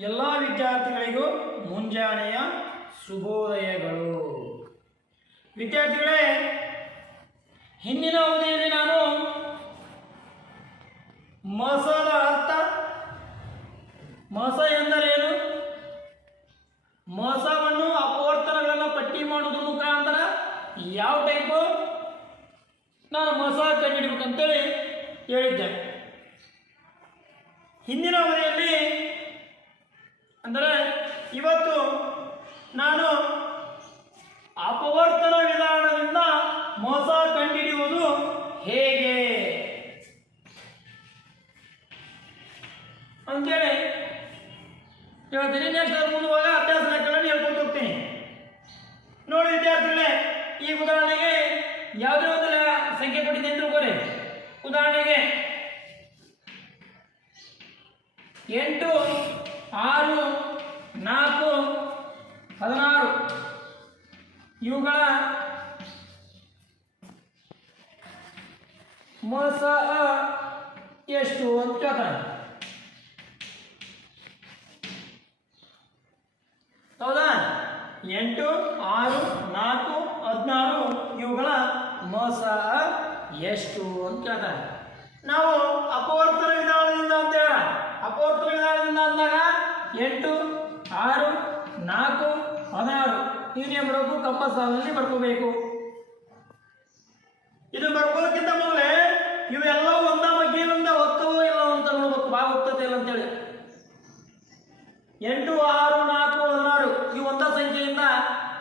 ಎಲ್ಲ ವಿದ್ಯಾರ್ಥಿಗಳಿಗೂ ಮುಂಜಾನೆಯ ಶುಭೋದಯಗಳು. ವಿದ್ಯಾರ್ಥಿಗಳೇ, ಹಿಂದಿನ ಅವಧಿಯಲ್ಲಿ ನಾನು ಮಸದ ಅರ್ಥ, ಮಸ ಎಂದರೇನು? ಮಸವನ್ನು ಅಪವರ್ತನಗಳನ್ನು ಪಟ್ಟಿ ಮಾಡುವುದರ ಮುಖಾಂತರ ಯಾವ ಟೈಪು? ನಾನು ಮಸ ಕಂಡುಹಿಡಬೇಕಂತೇಳಿ ಹೇಳಿದ್ದೆ. ಹಿಂದಿನ ಅವಧಿಯಲ್ಲಿ ಅಂದರೆ ಇವತ್ತು ನಾನು ಅಪವರ್ತನ ವಿಧಾನದಿಂದ ಮೋಸ ಕಂಡುಹಿಡಿಯುವುದು ಹೇಗೆ? ಅಂತೇಳಿ ಹೇಳ್ತೀನಿ ನೆಕ್ಸ್ಟ್ ಅದ್ರ ಮುಂದುವಾಗ ಅಭ್ಯಾಸ ಲೆಕ್ಕಗಳನ್ನು ಹೇಳ್ಕೊಂಡು ಹೋಗ್ತೀನಿ. ನೋಡಿ ವಿದ್ಯಾರ್ಥಿಗಳೇ, ಈ ಉದಾಹರಣೆಗೆ ಯಾವುದೇ ಒಂದು ಸಂಖ್ಯೆ ಕೊಟ್ಟಿದೆ ಅಂತ ತಿಳ್ಕೊಳ್ಳಿ ಉದಾಹರಣೆಗೆ ಎಂಟು ಆರು, ನಾಲ್ಕು, ಹದಿನಾರು. ಇವುಗಳ ಮಸ ಎಷ್ಟು ಅಂತ ಕೇಳ್ತಾನೆ ಹೌದಾ? ಎಂಟು, ಆರು, ನಾಲ್ಕು, ಹದಿನಾರು ಇವುಗಳ ಮೋಸ ಎಷ್ಟು ಅಂತ ಕೇಳ್ತಾರೆ. ನಾವು ಅಪವರ್ತನ ವಿಧಾನದಿಂದ ಅಂತ ಹೇಳ ಅಪವರ್ತನ ಅಂದಾಗ ಎಂಟು, ಆರು, ನಾಲ್ಕು, ಹದಿನಾರು. ಇವನ್ನೇ ಬರಬೇಕು ಸಾಲಿನಲ್ಲಿ ಬರ್ಕೋಬೇಕು ಇದು ಬರ್ಕೋದಕ್ಕಿಂತ ಮೊದಲೇ ಇವೆಲ್ಲ ಒಂದ ಬಗ್ಗೆಯಿಂದ ಹೋಗ್ತವೋ ಇಲ್ಲ ಅಂತ ನೋಡ್ಬೇಕು. ಬಾ ಹೋಗ್ತದೆ ಇಲ್ಲ ಅಂತೇಳಿ. ಎಂಟು, ಆರು, ನಾಲ್ಕು, ಹದಿನಾರು ಈ ಒಂದ ಸಂಖ್ಯೆಯಿಂದ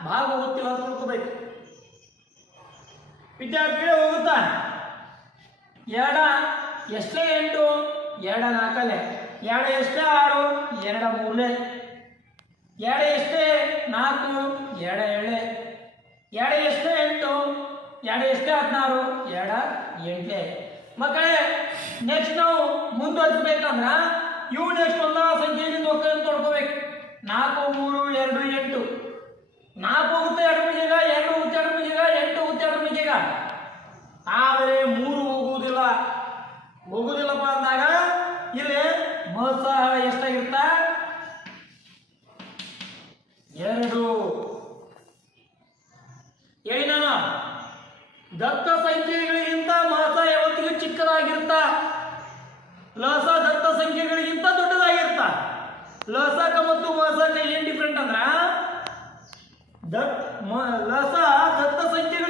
ಭಾಗ ಹೋಗುತ್ತಿಲ್ಲ ಅಂತ ನೋಡ್ಕೋಬೇಕು ವಿದ್ಯಾರ್ಥಿಗಳೇ ಹೋಗುತ್ತಾ? ಎರಡ, ಎಷ್ಟೇ ಎಂಟು, ಎರಡ ನಾಲ್ಕಲೆ ಎರಡು ಎಷ್ಟೇ ಆರು, ಎರಡ ಮೂಲೆ. ಎರಡು ಎಷ್ಟೇ ನಾಲ್ಕು, ಎರಡ ಏಳೆ ಎರಡು ಎಷ್ಟೇ ಎಂಟು, ಎರಡು ಎಷ್ಟೇ ಹದಿನಾರು, ಎರಡ ಎಂಟೆ. ಮಕ್ಕಳೇ ನೆಕ್ಸ್ಟ್ ನಾವು ಮುಂದುವರಿಸ್ಬೇಕಂದ್ರ ಇವು ನೆಕ್ಸ್ಟ್ ಒಂದ ಸಂಖ್ಯೆಯಿಂದ ಹೋಗ್ತದೆ ತೊಡ್ಕೋಬೇಕು. ನಾಲ್ಕು, ಮೂರು, ಎರಡು, ಎಂಟು. ನಾಲ್ಕು ಹೋಗುತ್ತೆ ಎರಡು ಮಿಜೆಗ ಎರಡು ಹೋಗುತ್ತೆ ಎರಡು ಮಿಜೆಗ ಎಂಟು ಹೋಗುತ್ತೆ ಎರಡು ಮಿಜೆಗ ಆದರೆ ಮೂರು ಹೋಗುವುದಿಲ್ಲ. ಹೋಗುವುದಿಲ್ಲಪ್ಪ ಅಂದಾಗ ಇಲ್ಲಿ ಮೋತ್ಸಾಹ ಎಷ್ಟಾಗಿರ್ತ ಎರಡು. ಹೇಳಿ ನಾನು, ದತ್ತ ಸಂಖ್ಯೆಗಳಿಗಿಂತ ಮಹಸ ಯಾವತ್ತಿಗೂ ಚಿಕ್ಕದಾಗಿರ್ತ ಲಸ, ದತ್ತ ಸಂಖ್ಯೆಗಳಿಗಿಂತ ದೊಡ್ಡದಾಗಿರ್ತ ಲಸಕ ಮತ್ತು ಮಸಕ ಏನ್ ಡಿಫ್ರೆಂಟ್ ಅಂದ್ರ? ದತ್, ಮ- ಲಸ, ದತ್ತ ಸಂಖ್ಯೆಗಳಿಂದ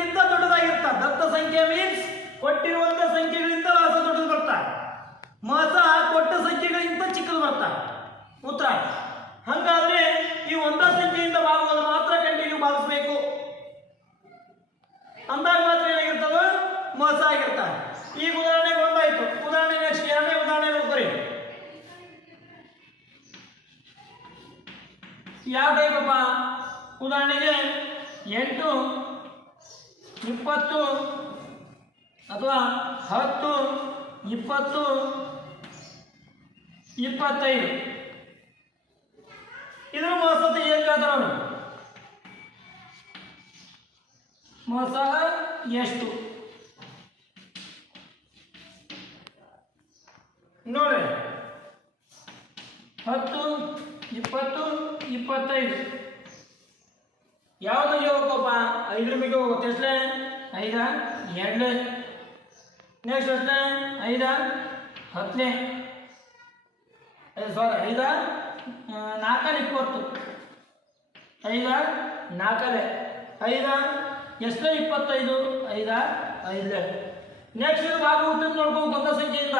ಇಪ್ಪತ್ತು, ಇಪ್ಪತ್ತೈದು. ಇದ್ರ ಮೋಸತೆ ಏನು ಕೇಳ್ತಾರ ಮೋಸ ಎಷ್ಟು? ನೋಡಿ. ಹತ್ತು, ಇಪ್ಪತ್ತು, ಇಪ್ಪತ್ತೈದು. ಯಾವ್ದು ಹೋಗಪ್ಪ ಐದ್ರ ಮೇಲೆ ಹೋಗುತ್ತೆ ಎಷ್ಟೇ ಐದ ಎರಡನೇ ನೆಕ್ಸ್ಟ್ ಎಷ್ಟೇ ಐದ ಹತ್ತನೇ ಸಾರಿ ಐದ ನಾಲ್ಕಲ್ಲಿ ಇಪ್ಪತ್ತು. ಐದ ನಾಲ್ಕಲೆ ಐದ ಎಷ್ಟೇ ಇಪ್ಪತ್ತೈದು ಐದ ಐದೇ ನೆಕ್ಸ್ಟ್ ಇದು ಹುಟ್ಟಿದ್ ನೋಡ್ಬೇಕು ಒಂದ ಸಂಖ್ಯೆಯಿಂದ.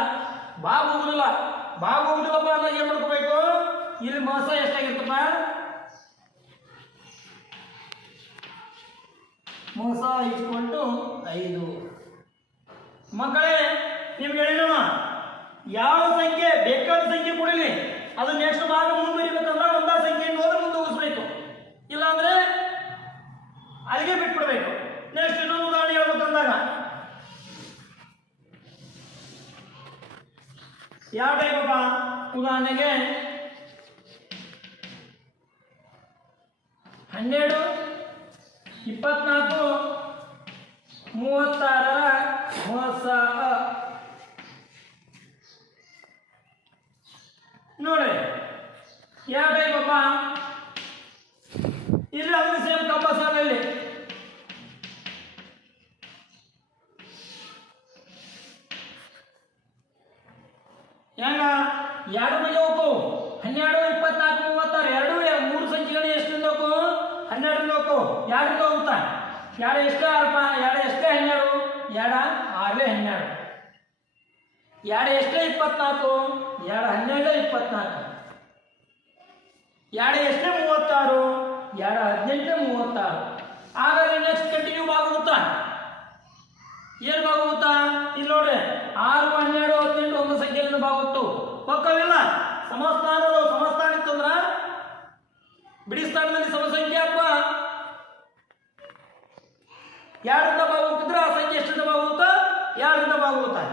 ಬಾಬು ಹೋಗುದಿಲ್ಲ ಬಾಬು ಹೋಗುದಿಲ್ಲಪ್ಪ ಅಂದ್ರೆ ಏನು ಮಾಡ್ಕೋಬೇಕು? ಇಲ್ಲಿ ಮಾಸ ಎಷ್ಟಾಗಿರ್ತಪ್ಪ ಮೋಸ ಇಟ್ಕೊಂಡು ಐದು. ಮಕ್ಕಳೇ, ನಿಮ್ಗೆ ಹೇಳಿದವ ಯಾವ ಸಂಖ್ಯೆ ಬೇಕಾದ ಸಂಖ್ಯೆ ಕೊಡಲಿ? ಅದು ನೆಕ್ಸ್ಟ್ ಭಾಗ ಮುಂದುವರಿಬೇಕಂದ್ರೆ ಒಂದ ಸಂಖ್ಯೆಯನ್ನು ಹೋದ್ರೆ ಮುಂದೆ ಹೋಗಿಸ್ಬೇಕು ಇಲ್ಲಾಂದ್ರೆ ಅಲ್ಲಿಗೆ ಬಿಟ್ಬಿಡ್ಬೇಕು. ನೆಕ್ಸ್ಟ್ ಇನ್ನೊಂದು ಉದಾಹರಣೆ ಹೇಳ್ಬೇಕಂದಾಗ. ಯಾವ ಟೈಪಪ್ಪ ಉದಾಹರಣೆಗೆ ಹನ್ನೆರಡು, ಇಪ್ಪತ್ನಾಲ್ಕು, ಮೂವತ್ತಾರರ ಮೋಸ ನೋಡಿ. ಯಾವ ಇಲ್ಲಿ ಅದನ್ನು ಸೇಮ್ ಕಂಪಾಸ್ ಇಲ್ಲಿ. ಹೆಂಗ? ಎರಡು ಮಂದಿ ಹೋಗು. ಹನ್ನೆರಡು, ಇಪ್ಪತ್ನಾಲ್ಕು, ಮೂವತ್ತಾರು. ಎರಡು ಮೂರು ಸಂಖ್ಯೆಗಳು ಎಷ್ಟು ಹೋಗು? ಹನ್ನೆರಡರಿಂದ ಹೋಗು. ಎರಡರಿಂದ ಹೋಗುತ್ತಾ? ಎರಡು ಎಷ್ಟೇ ಆರಪ್ಪ? ಎರಡು ಎಷ್ಟೇ ಹನ್ನೆರಡು? ಎರಡ ಆರಲೇ ಹನ್ನೆರಡು. ಎರಡು ಎಷ್ಟೇ ಇಪ್ಪತ್ನಾಲ್ಕು? ಎರಡು ಹನ್ನೆರಡು ಇಪ್ಪತ್ನಾಲ್ಕು. ಎರಡು ಎಷ್ಟೇ ಮೂವತ್ತಾರು, ಎರಡು ಹದಿನೆಂಟೇ ಮೂವತ್ತಾರು. ಹಾಗಾದ್ರೆ ನೆಕ್ಸ್ಟ್ ಕಂಟಿನ್ಯೂ ಆಗುತ್ತಾ ಏನು ಬಾಗುತ್ತಾ? ಇಲ್ಲಿ ನೋಡಿ, ಆರು, ಹನ್ನೆರಡು, ಹದಿನೆಂಟು ಒಂದು ಸಂಖ್ಯೆಯಿಂದ ಬಾಗುತ್ತು. ಒಕ್ಕವಿಲ್ಲ ಸಮಸ್ಥಾನದ ಸಮಸ್ಥಾನ ಇತ್ತಂದ್ರ ಬಿಡಿ ಸ್ಥಾನದಲ್ಲಿ ಸಮಸಂಖ್ಯೆ ಅಪ್ಪ ಎರಡರಿಂದ ಬಾಗುತ್ತಿದ್ರೆ ಆ ಸಂಖ್ಯೆ ಎಷ್ಟರಿಂದ ಬಾಗುತ್ತಾ? ಎರಡರಿಂದ ಬಾಗುತ್ತಾ?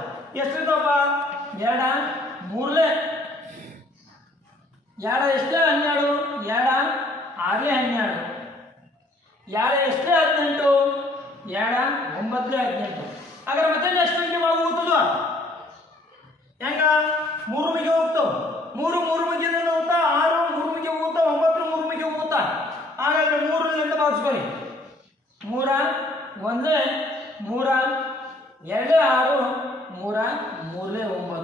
ಎಷ್ಟರಿಂದಪ್ಪ ಎರಡ. ಮೂರಲೇ. ಎರಡು ಎಷ್ಟೇ ಹನ್ನೆರಡು, ಎರಡ, ಆರೇ ಹನ್ನೆರಡು. ಎರಡು ಎಷ್ಟೇ ಹದಿನೆಂಟು, ಎರಡ ಒಂಬತ್ತಲೇ ಹದಿನೆಂಟು. ಹಾಗಾದ್ರೆ ಮತ್ತೆ ನೆಕ್ಸ್ಟ್ ಒಳಗೆ ಹೋಗ್ತದ ಹೆಂಗ? ಮೂರು ಮಿಗೆ ಹೋಗ್ತಾವ ಮೂರು ಮೂರು ಮಿಗೆ ಹೋಗ್ತಾ ಆರು, ಮೂರು ಮಿಗೆ ಹೋಗುತ್ತಾ ಒಂಬತ್ತು ಮೂರು ಮಿಗೆ ಹೋಗುತ್ತಾ ಹಾಗಾದ್ರೆ ಮೂರರಿಂದ ಭಾಗಿಸ್ಕೊಳ್ಳಿ ಮೂರ, ಒಂದೇ, ಮೂರ, ಎರಡೇ, ಆರು, ಮೂರ ಮೂರನೇ ಒಂಬತ್ತು.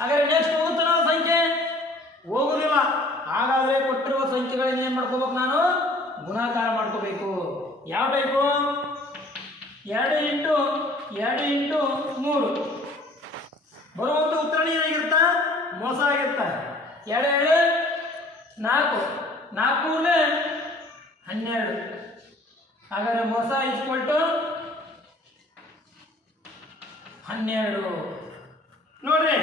ಹಾಗಾದ್ರೆ ನೆಕ್ಸ್ಟ್ ಹೋಗುತ್ತೆ ನಾವು ಸಂಖ್ಯೆ ಹೋಗುದಿಲ್ಲ. ಹಾಗಾದ್ರೆ ಕೊಟ್ಟಿರುವ ಸಂಖ್ಯೆಗಳನ್ನ ಏನ್ ಮಾಡ್ಕೋಬೇಕು ನಾನು? ಗುಣಾಕಾರ ಮಾಡ್ಕೋಬೇಕು. ಯಾವ ಟೈಪು ಎರಡು ಇಂಟು ಎರಡು ಇಂಟು ಮೂರು. ಬರುವಂತ ಉತ್ತರ ಏನಾಗಿರ್ತ ಮೋಸ ಆಗಿರ್ತಾ ಎರಡು ಎರಡು, ನಾಲ್ಕು. ನಾಲ್ಕು ಹನ್ನೆರಡು. ಹಾಗಾದ್ರೆ ಮೋಸ ಇಸ್ಕೊಟ್ಟು ಹನ್ನೆರಡು. ನೋಡ್ರಿ.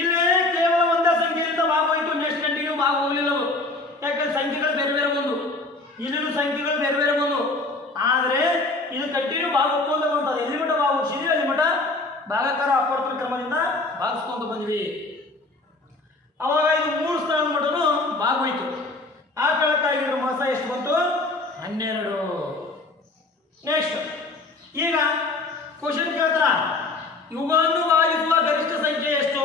ಇಲ್ಲಿ ಕೇವಲ ಒಂದೇ ಸಂಖ್ಯೆಯಿಂದ ಭಾಗವಹಿತು ನೆಕ್ಸ್ಟ್ ಕಂಟಿನ್ಯೂ ಭಾಗ ಯಾಕಂದ್ರೆ ಸಂಖ್ಯೆಗಳು ಬೇರೆ ಬೇರೆ ಬಂದು. ಇಲ್ಲಿನ ಸಂಖ್ಯೆಗಳು ಬೇರೆ ಬೇರೆ ಬಂದು. ಆದರೆ ಇದು ಕಂಟಿನ್ಯೂ ಭಾಗ ಹೋಗ್ಕೊಂಡು ಬಂತದೆ ಎಲ್ಲಿ ಮಠ ಭಾಗ ಅಲ್ಲಿ ಮಠ, ಭಾಗಕಾರ ಅಪವರ್ತನ ಕ್ರಮದಿಂದ ಭಾಗಿಸ್ಕೊಂಡು ಬಂದ್ವಿ ಅವಾಗ ಇದು ಮೂರು ಸ್ಥಾನದ ಮಠನು ಭಾಗವಹಿತು ಆ ಕಾಲಕ್ಕಾಗಿರೋ ಮಾಸ ಎಷ್ಟು ಬಂತು? ಹನ್ನೆರಡು. ನೆಕ್ಸ್ಟ್, ಈಗ ಕ್ವಶನ್ ಕೇಳ್ತಾರ? ಇವುಗಳನ್ನು ಭಾಗಿಸುವ ಗರಿಷ್ಠ ಸಂಖ್ಯೆ ಎಷ್ಟು?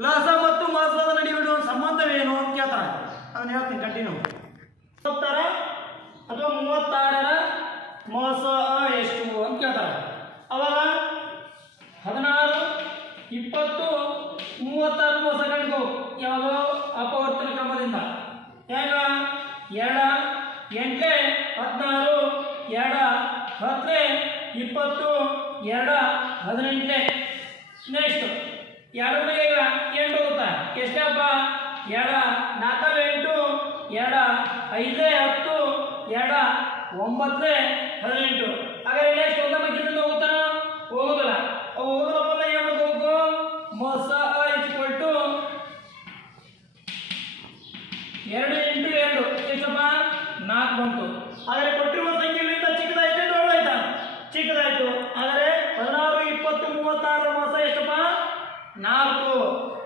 ಲಸ ಮತ್ತು ಮಾಸದ ನಡುವಿನ ಸಂಬಂಧವೇನು ಅಂತ ಕೇಳ್ತಾರೆ. ಅದನ್ನ ಹೇಳ್ತೀನಿ ಕಂಟಿನ್ಯೂ ಮೂವತ್ತರ ಅಥವಾ ಮೂವತ್ತಾರರ ಮಾಸ ಎಷ್ಟು ಅಂತ ಕೇಳ್ತಾರೆ. ಅವಾಗ ಹದಿನಾರು, ಇಪ್ಪತ್ತು, ಮೂವತ್ತಾರು ಮೋಸ ಕಂಡು ಯಾವುದೋ ಅಪವರ್ತನ ಕ್ರಮದಿಂದ. ಹೇಗ ಎರಡ, ಎಂಟೆ, ಹದಿನಾರು, ಎರಡ ಹತ್ತೇ ಇಪ್ಪತ್ತು, ಎರಡ, ಹದಿನೆಂಟನೇ. ನೆಕ್ಸ್ಟ್, ಎರಡು ಈಗ ಎಂಟು ಹೋಗುತ್ತಾ? ಎಷ್ಟಪ್ಪ? ಎಡ ನಾಲ್ಕಲ್ಲಿ ಎಂಟು ಎಡ ಐದೇ ಹತ್ತು ಎಡ ಒಂಬತ್ತೇ ಹದಿನೆಂಟು. ಹಾಗಾದ್ರೆ ನೆಕ್ಸ್ಟ್ ಒಂದ ಬಗ್ಗೆ ಹೋಗುತ್ತಾನ ಹೋಗುದಿಲ್ಲ. ಹೋಗುದಪ್ಪ ಅಂದ್ರೆ ಏನು ಮಾಡ್ಕೋಬೇಕು ಮೊಸ ಟು ಎರಡು ಎಂಟು ಎರಡು ಎಷ್ಟಪ್ಪ? ನಾಲ್ಕು ಬಂತು. ಆದರೆ ಕೊಟ್ಟಿರುವ ಸಂಖ್ಯೆಗಳಿಂದ ಚಿಕ್ಕದಾಯ್ತು ದೊಡ್ಡದಾಯ್ತಾ ಚಿಕ್ಕದಾಯ್ತು ಆದರೆ ಹದಿನಾರು ಇಪ್ಪತ್ತು ಮೂವತ್ತಾರರ ಮೋಸ ಎಷ್ಟಪ್ಪ ನಾಲ್ಕು.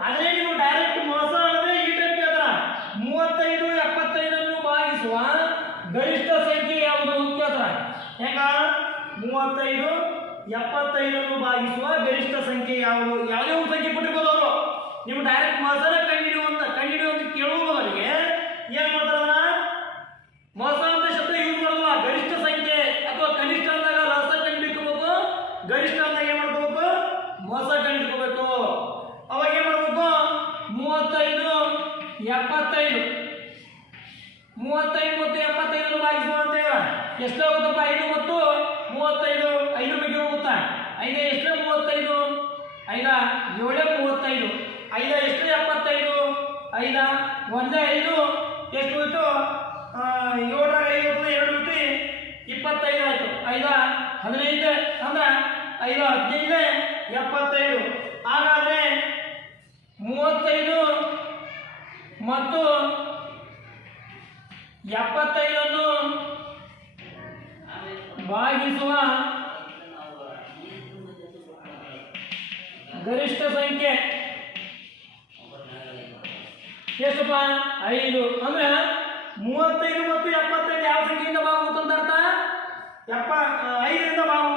ಅದೇ ನೀವು ಡೈರೆಕ್ಟ್ ಮೋಸ ಅಂದರೆ ಈ ಟೈಪ್ ಕೇಳ್ತಾರ ಮೂವತ್ತೈದು, ಎಪ್ಪತ್ತೈದನ್ನು ಭಾಗಿಸುವ ಗರಿಷ್ಠ ಸಂಖ್ಯೆ ಯಾವುದು ಅಂತ ಹೇಳ್ತಾರೆ ಹೆಂಗ ಮೂವತ್ತೈದು, ಎಪ್ಪತ್ತೈದನ್ನು ಭಾಗಿಸುವ ಗರಿಷ್ಠ ಸಂಖ್ಯೆ ಯಾವುದು? ಯಾವುದೇ ಒಂದು ಸಂಖ್ಯೆ ಕೊಟ್ಟಿರ್ಬೋದು ಅವರು. ನೀವು ಡೈರೆಕ್ಟ್ ಮೋಸನ ಕಂಡಿಡಿಯುವಂತ ಕಂಡಿಡಿಯುವಂತ ಕೇಳುವವರಿಗೆ ಏನ್ ಮಾಡ್ತಾರೆ ಅದನ್ನ ಮೋಸ ಅಂತ ಶಬ್ದ ಯೂಸ್ ಮಾಡಲ್ಲ ಗರಿಷ್ಠ ಸಂಖ್ಯೆ ಅಥವಾ ಕನಿಷ್ಠ ಅಂದಾಗ ರಸ ಕಂಡಿಡ್ಕೋಬೇಕು ಗರಿಷ್ಠ ಅಂದಾಗ ಏನ್ ಮಾಡ್ಕೋಬೇಕು ಮೋಸ ಕಂಡಿಡ್ಕೋಬೇಕು ಅವಾಗ ಏನ್ ಮಾಡ್ಬೇಕು ಮೂವತ್ತೈದು ಎಪ್ಪತ್ತೈದು ಮೂವತ್ತೈದು ಮತ್ತು ಎಪ್ಪತ್ತೈದನ್ನು ಭಾಗಿಸುವ ಅಂತ ಹೇಳ ಎಷ್ಟು ಹೋಗುತ್ತಪ್ಪ ಐದು ಮತ್ತು ಮೂವತ್ತೈದು, ಐದು ಬಗ್ಗೆ ಹೋಗುತ್ತಾ? ಐದು ಎಷ್ಟು ಮೂವತ್ತೈದು, ಐದ ಏಳೇ ಮೂವತ್ತೈದು, ಐದ ಎಷ್ಟು ಎಪ್ಪತ್ತೈದು, ಐದ ಒಂದೇ ಐದು, ಎಷ್ಟು ಬಿಟ್ಟು ಏಳರ ಐವತ್ತು, ಎರಡು ಬಿಟ್ಟು ಇಪ್ಪತ್ತೈದು ಆಯಿತು. ಐದ ಹದಿನೈದು, ಅಂದ್ರೆ ಐದು ಹದಿನೈದು, ಎಪ್ಪತ್ತೈದು. ಹಾಗಾದರೆ ಮೂವತ್ತೈದು ಮತ್ತು ಎಪ್ಪತ್ತೈದನ್ನು ಭಾಗಿಸುವ ಗರಿಷ್ಠ ಸಂಖ್ಯೆ. ಎಷ್ಟಪ್ಪ? ಐದು. ಅಂದ್ರೆ ಮೂವತ್ತೈದು ಮತ್ತು ಎಪ್ಪತ್ತೈದು ಯಾವ ಸಂಖ್ಯೆಯಿಂದ ಭಾಗ ಅಂತ ಅರ್ಥ? ಎಪ್ಪ, ಐದರಿಂದ ಭಾಗವತ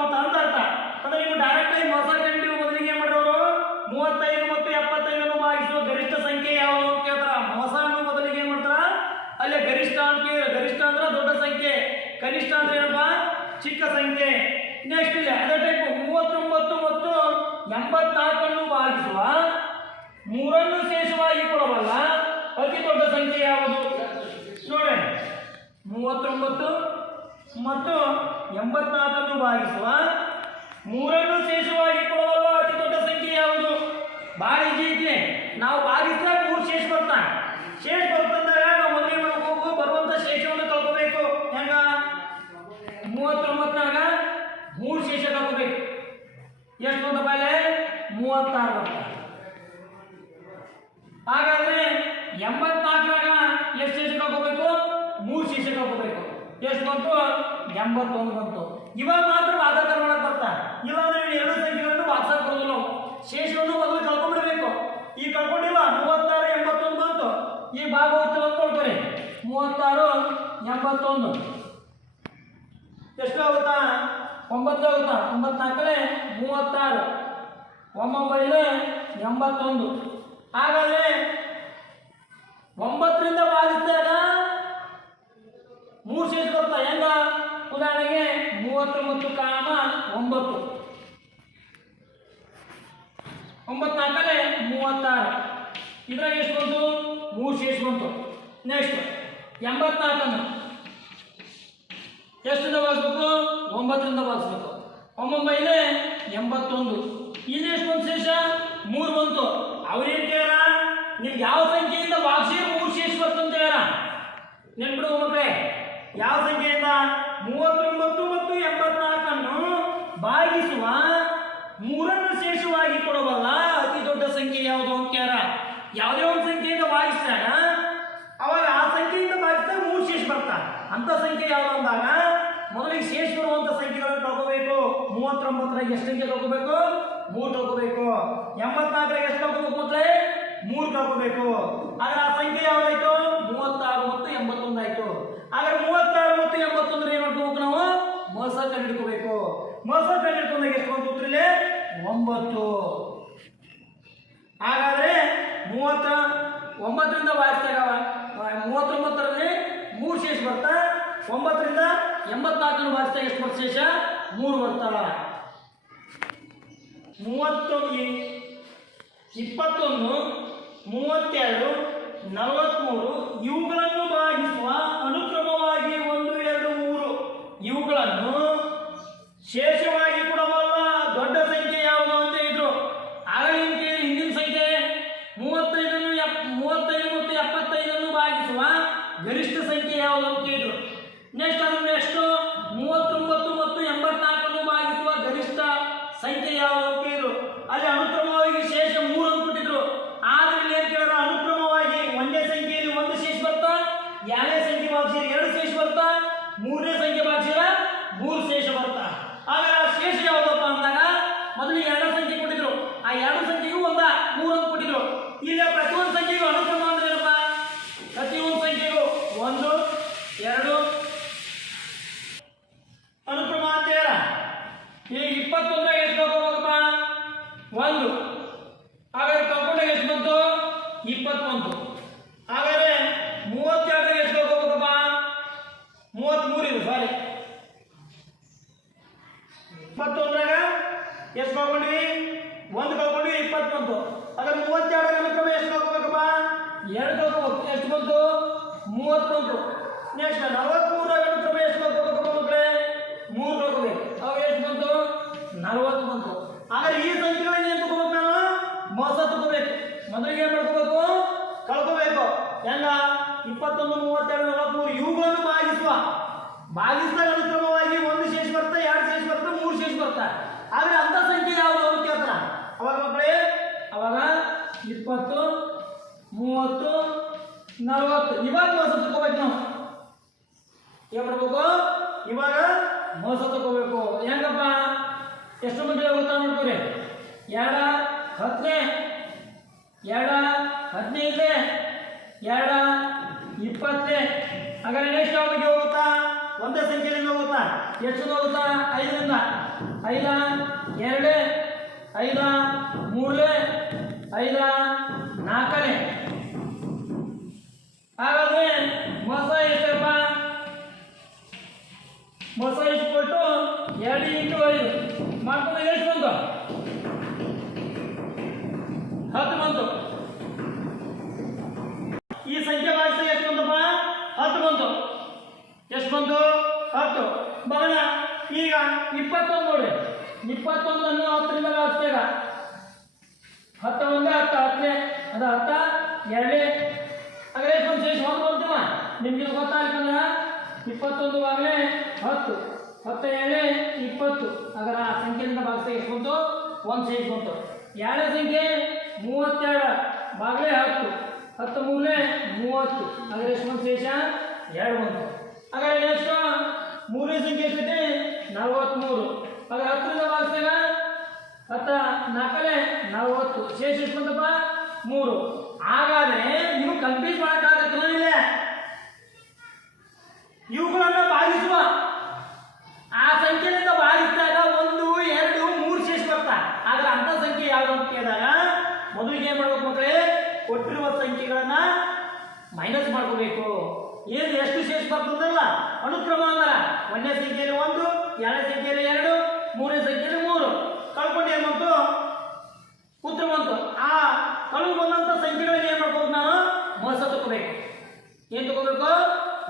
ಮೂವತ್ತೊಂಬತ್ತು ಮತ್ತು ಎಂಬತ್ನಾಲ್ಕನ್ನು ಭಾಗಿಸುವ ಮೂರನ್ನು ಶೇಷವಾಗಿ ಕೊಡಬಲ್ಲ ಅತಿ ದೊಡ್ಡ ಸಂಖ್ಯೆ ಯಾವುದು? ಭಾಳ ಈಜಿ ಐತಿ ನಾವು ಭಾಗಿಸಿದಾಗ ಮೂರು ಶೇಷ ಬರ್ತಾನೆ ಶೇಷ ಬರ್ತಂದಾಗ ನಾವು ಒಂದೇ ಮಾಡಬೇಕು ಬರುವಂತ ಶೇಷವನ್ನು ಕಳ್ಕೋಬೇಕು ಹೆಂಗ? ಮೂವತ್ತೊಂಬತ್ತನಾಗ ಮೂರು ಶೇಷ ಕಳ್ಕೋಬೇಕು ಎಷ್ಟು ಬಂತ ಮೇಲೆ ಮೂವತ್ತಾರು ಬರ್ತಾರೆ ಹಾಗಾದ್ರೆ ಕಳ್ಕೋಬೇಕು ಹೋಗಬೇಕು ಕಳ್ಕೋಬೇಕು ಎಷ್ಟು ಬಂತು ಎಂಬತ್ತೊಂದು ಬಂತು ಇವಾಗ ಮಾತ್ರ ಭಾಗಾಕಾರ ಮಾಡಕ್ ಬರ್ತಾ. ಇಲ್ಲಾಂದ್ರೆ ಎರಡು ಸಂಖ್ಯೆಗಳನ್ನು ವಾಸ ಕೊಡೋದು ನಾವು ಶೇಷವನ್ನು ಮೊದಲು ಕಳ್ಕೊಂಡ್ಬಿಡ್ಬೇಕು. ಈ ಕಳ್ಕೊಂಡಿಲ್ಲ, ಮೂವತ್ತಾರು, ಎಂಬತ್ತೊಂದು ಬಂತು ಈ ಭಾಗ ಹೋಗ್ತಿಲ್ಲ ಅಂತ ಮೂವತ್ತಾರು, ಎಂಬತ್ತೊಂದು. ಎಷ್ಟು ಆಗುತ್ತಾ? ಒಂಬತ್ತು ಆಗುತ್ತಾ? ಒಂಬತ್ನಾಲ್ಕಲೆ ಮೂವತ್ತಾರು. ಒಂಬೈಲೆ ಎಂಬತ್ತೊಂದು. ಹಾಗಾದ್ರೆ ಒಂಬತ್ತರಿಂದ ಭಾಗಿಸಿದಾಗ ಮೂರು ಶೇಷ ಬರ್ತಾ ಹೆಂಗ ಉದಾಹರಣೆಗೆ ಮೂವತ್ತೊಂಬತ್ತು ಕಾಮ ಒಂಬತ್ತು. ಒಂಬತ್ನಾಲ್ಕಲೆ ಮೂವತ್ತಾರು. ಇದ್ರಾಗ ಎಷ್ಟು ಬಂತು? ಮೂರು ಶೇಷ ಬಂತು. ನೆಕ್ಸ್ಟ್ ಎಂಬತ್ನಾಲ್ಕನ್ನು. ಎಷ್ಟರಿಂದ ಭಾಗಿಸ್ಬೇಕು? ಒಂಬತ್ತರಿಂದ ಭಾಗಿಸ್ಬೇಕು. ಒಂಬೊಂಬೈಲೆ ಎಂಬತ್ತೊಂದು. ಇಲ್ಲಿ ಎಷ್ಟು ಬಂತು ಶೇಷ? ಮೂರು ಬಂತು. ಅವ್ರೇನ್ ಕೇಳ ನಿಮ್ಗೆ ಯಾವ ಸಂಖ್ಯೆಯಿಂದ ಭಾಗಿಸಿ ಮೂರು ಶೇಷ ಬರ್ತಂತ ಹೇಳ ನೆನ್ಬಿಡು ಯಾವ ಸಂಖ್ಯೆಯಿಂದ? ಮೂವತ್ತೊಂಬತ್ತು ಮತ್ತು ಎಂಬತ್ನಾಲ್ಕನ್ನು ಭಾಗಿಸುವ ಮೂರನ್ನು ಶೇಷವಾಗಿ ಕೊಡಬಲ್ಲ ಅತಿ ದೊಡ್ಡ ಸಂಖ್ಯೆ ಯಾವುದು ಅಂತ್ಯಾರ ಯಾವುದೇ ಒಂದು ಸಂಖ್ಯೆಯಿಂದ ಭಾಗಿಸಿದಾಗ, ಅವಾಗ ಆ ಸಂಖ್ಯೆಯಿಂದ ಭಾಗಿಸಿದಾಗ ಮೂರು ಶೇಷ ಬರ್ತಾ. ಅಂತ ಸಂಖ್ಯೆ ಯಾವುದು ಅಂದಾಗ, ಮೊದಲಿಗೆ ಶೇಷ ಬರುವಂತ ಸಂಖ್ಯೆಗಳನ್ನು ತಗೋಬೇಕು ಮೂವತ್ತೊಂಬತ್ತರಾಗ ಎಷ್ಟು ಸಂಖ್ಯೆ ತಗೋಬೇಕು ಮೂರು ತಗೋಬೇಕು ಎಂಬತ್ನಾಲ್ಕರಾಗ ಎಷ್ಟು ತಗೋಬೇಕು ಅಂದ್ರೆ ಮೂರು ತಗೋಬೇಕು ಆದ್ರೆ ಆ ಸಂಖ್ಯೆ ಯಾವ್ದಾಯ್ತು? ಮೂವತ್ತಾರು ಮತ್ತು ಎಂಬತ್ತೊಂದು ಆಯ್ತು ಆದ್ರೆ ಮೂವತ್ತಾರು ಮತ್ತು ಎಂಬತ್ತೊಂದರ ಏನ್ ಮಾಡ್ಕೋಬೇಕು ನಾವು? ಮೋಸ ಕಂಡಿಡ್ಕೋಬೇಕು. ಮೋಸ ಕಂಡಿಡ್ಕೊಂಡಾಗ ಎಷ್ಟು ಬಂತು ಇಲ್ಲಿ ಒಂಬತ್ತು. ಹಾಗಾದ್ರೆ ಮೂವತ್ತ ಒಂಬತ್ತರಿಂದ ಭಾಗಿಸಿದಾಗ ಆ, ಮೂವತ್ತೊಂಬತ್ತರಲ್ಲಿ ಮೂರು ಶೇಷ ಬರ್ತಾ ಒಂಬತ್ತರಿಂದ ಎಂಬತ್ನಾಲ್ಕನ್ನು ಭಾಗಿಸಿದಾಗ ಎಷ್ಟು ಬರ್ತ ಶೇಷ? ಮೂರು ಬರ್ತಾರ ಮೂವತ್ತೊಂದು ಇಪ್ಪತ್ತೊಂದು ಮೂವತ್ತೆರಡು ನಲವತ್ತ್ಮೂರು ಇವುಗಳನ್ನು ಭಾಗಿಸುವ ಅನುಕ್ರಮವಾಗಿ ಒಂದು ಎರಡು ಮೂರು. ಇವುಗಳನ್ನು ಎಷ್ಟು ಕಳ್ಕೊಂಡ್ವಿ ಒಂದು ತಗೊಂಡ್ವಿ ಇಪ್ಪತ್ತೊಂದು. ಹಾಗಾದ್ರೆ ಮೂವತ್ತೆರಡು ಅನುಕ್ರಮ ಎಷ್ಟು ತಗೋಬೇಕಪ್ಪ ಎರಡು ತಗೋಬೇಕು. ಎಷ್ಟು ಬಂತು? ಮೂವತ್ತು ಬಂತು ನೆಕ್ಸ್ಟ್ ನಲವತ್ತ್ಮೂರು ಅನುಕ್ರಮ ಎಷ್ಟು ತಗೋಬೇಕಪ್ಪ ಮಕ್ಕಳೇ ಮೂರು ತಗೋಬೇಕು. ಅವಾಗ ಎಷ್ಟು ಬಂತು? ನಲವತ್ತು ಬಂತು. ಹಾಗಾದ್ರೆ ಈ ಸಂಖ್ಯೆಗಳನ್ನ ಏನು ತಗೋಬೇಕು ನಾನು ಮೋಸ ತಗೋಬೇಕು. ಮೊದಲಿಗೆ ಏನು ಮಾಡ್ಕೋಬೇಕು? ಕಳ್ಕೋಬೇಕು. ಹೆಂಗ? ಇಪ್ಪತ್ತೊಂದು, ಮೂವತ್ತೆರಡು, ನಲವತ್ಮೂರು, ಇವುಗಳನ್ನು ಭಾಗಿಸುವ. ಭಾಗಿಸಿದಾಗ ಅನುಕ್ರಮವಾಗಿ ಒಂದು ಶೇಷ ಬರ್ತಾ, ಎರಡು ಶೇಷ ಬರ್ತಾ, ಮೂರು ಶೇಷ ಬರ್ತಾ. ಆದ್ರೆ ಅಂತ ಸಂಖ್ಯೆ ಯಾವುದು ಅಂತ ಕೇಳ್ತಾರೆ ಅವಾಗ ಮಕ್ಕಳೇ, ಅವಾಗ ಇಪ್ಪತ್ತು, ಮೂವತ್ತು, ನಲವತ್ತು. ಇವಾಗ ಮೋಸ ತಗೋಬೇಕು ನಾವು. ಏನ್ ಮಾಡ್ಬೇಕು? ಇವಾಗ ಮೋಸ ತಗೋಬೇಕು ಹೆಂಗಪ್ಪ? ಎಷ್ಟು ಮಂದಿ ಹೋಗ್ತಾ ನೋಡ್ಕೊರಿ. ಎರಡ ಹತ್ತನೇ, ಎರಡ ಹದಿನೈದು ಎರಡ ಇಪ್ಪತ್ತನೇ. ಹಾಗಾದ್ರೆ ನೆಕ್ಸ್ಟ್ ಯಾವ ಬಗ್ಗೆ ಹೋಗುತ್ತಾ? ಒಂದೇ ಸಂಖ್ಯೆಯಿಂದ ಹೋಗುತ್ತಾ? ಎಷ್ಟು ಹೋಗುತ್ತಾ? ಐದರಿಂದ. ಐದ, ಎರಡೇ, ಐದ ಮೂರು ಐದ, ನಾಲ್ಕನೇ. ಹಾಗಾದ್ರೆ ಮೊಸ ಎಷ್ಟಪ್ಪ? ಮೊಸ ಎಷ್ಟು ಕೊಟ್ಟು ಎರಡು ಇಂಟು ಐದು. ಮಾಡ್ಕೊಂಡು ಎಷ್ಟು ಬಂತು? ಹತ್ತು ಬಂತು. ಈ ಸಂಖ್ಯೆ ಭಾಗಿಸಿದ ಎಷ್ಟು ಬಂತಪ್ಪ? ಹತ್ತು ಬಂತು. ಎಷ್ಟು ಬಂತು? ಹತ್ತು. ಬರೋಣ. ಈಗ ಇಪ್ಪತ್ತೊಂದು ನೋಡ್ರಿ ಇಪ್ಪತ್ತೊಂದನ್ನು ಹತ್ತರಿಂದ ಭಾಗಿಸ್ದಾಗ ಹತ್ತ ಒಂದೇ ಹತ್ತ, ಹತ್ತನೇ, ಅದು ಹತ್ತ, ಎರಡನೇ. ಹಾಗಾದ್ರೆ ಒಂದು ಶೇಷ ಒಂದು ಬಂತಮ್ಮ ನಿಮ್ಗೆ ಗೊತ್ತಾಗ್ತಂದ್ರ ಇಪ್ಪತ್ತೊಂದು ಆಗಲೇ ಹತ್ತು. ಹತ್ತು ಏಳೆ ಇಪ್ಪತ್ತು. ಅದರ ಸಂಖ್ಯೆಯಿಂದ ಭಾಗಿಸ್ದಾಗ ಬಂತು ಒಂದು ಶೇಷ ಬಂತು. ಎರಡನೇ ಸಂಖ್ಯೆ ಮೂವತ್ತೆರಡು. ಬಾಗಲೇ ಹತ್ತು. ಹತ್ತು ಮೂರನೇ ಮೂವತ್ತು. ಹಾಗಾದ್ರೆ ಎಷ್ಟು ಒಂದು ಶೇಷ? ಎರಡು ಬಂತು. ಹಾಗಾದ್ರೆ ಎಷ್ಟು ಮೂರನೇ ಸಂಖ್ಯೆ ಎಷ್ಟೈತೆ ನಲವತ್ತ್ಮೂರು ಆಗ ಹತ್ತಿರದ ಭಾಗಿಸಿದಾಗ ಹತ್ತ, ನಾಲ್ಕನೇ, ನಲವತ್ತು. ಶೇಷ ಎಷ್ಟು ಬಂತಪ್ಪ ಮೂರು. ಹಾಗಾದ್ರೆ ನೀವು ಕಂಪ್ಲೀಟ್ ಮಾಡೋಕ್ಕಾಗತ್ತಲ್ಲ ಇಲ್ಲ? ಇವುಗಳನ್ನ ಭಾಗಿಸುವ. ಆ ಸಂಖ್ಯೆಯಿಂದ ಭಾಗಿಸಿದಾಗ ಒಂದು, ಎರಡು, ಮೂರು ಶೇಷ ಬರ್ತಾ. ಆದ್ರೆ ಅಂತ ಸಂಖ್ಯೆ ಯಾವುದು ಅಂತ ಕೇಳಿದಾಗ, ಮೊದಲಿಗೆ ಏನ್ ಮಾಡ್ಬೇಕು ಮಕ್ಕಳೇ? ಕೊಟ್ಟಿರುವ ಸಂಖ್ಯೆಗಳನ್ನ ಮೈನಸ್ ಮಾಡ್ಕೋಬೇಕು. ಏನು ಎಷ್ಟು ಶೇಷ ಬರ್ತದಲ್ಲ? ಅನುಕ್ರಮ ಅಂದ್ರ ಒಂದನೇ ಸಂಖ್ಯೆಯಲ್ಲಿ ಒಂದು, ಎರಡನೇ ಸಂಖ್ಯೆಯಲ್ಲಿ ಎರಡು, ಮೂರನೇ ಸಂಖ್ಯೆಯಲ್ಲಿ ಮೂರು. ಕಳ್ಕೊಂಡು ಏನ್ ಬಂತು ಉತ್ತರ ಬಂತು. ಆ ಕಳುವು ಬಂದಂತ ಸಂಖ್ಯೆಗಳಿಗೆ ಏನ್ ಮಾಡ್ಬೋದು ನಾನು? ಮೋಸ ತಗೋಬೇಕು ಏನ್ ತಗೋಬೇಕು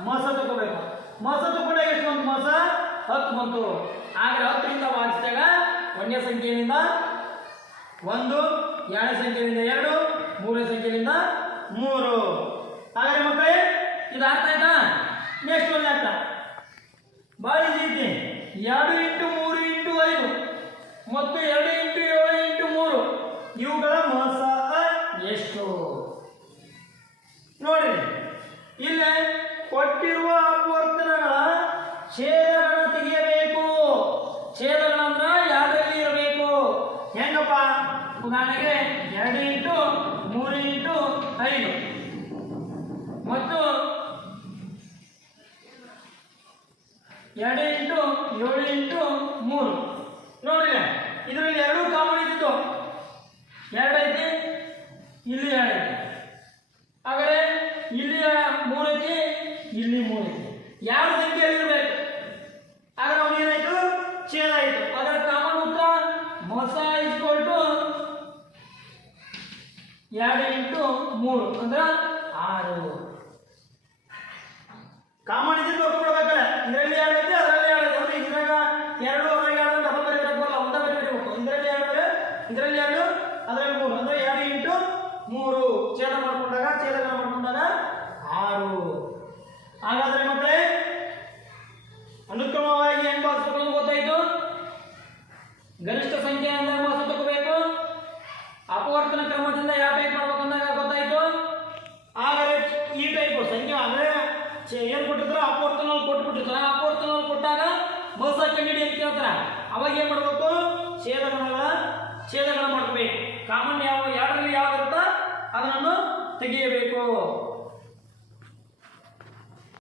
ಮೋಸ ತಗೋಬೇಕು ಮೋಸ ತಗೊಂಡಾಗ ಎಷ್ಟು ಬಂತು ಮೋಸ? ಹತ್ತು ಬಂತು. ಆದ್ರೆ ಹತ್ತರಿಂದ ಭಾಗಿಸಿದಾಗ ಒಂದನೇ ಸಂಖ್ಯೆಯಿಂದ ಒಂದು, ಎರಡನೇ ಸಂಖ್ಯೆಯಿಂದ ಎರಡು, ಮೂರನೇ ಸಂಖ್ಯೆಯಿಂದ ಮೂರು. ಹಾಗಾದ್ರೆ ಮಕ್ಕಳೇ ಇದು ಅರ್ಥ ಆಯ್ತಾ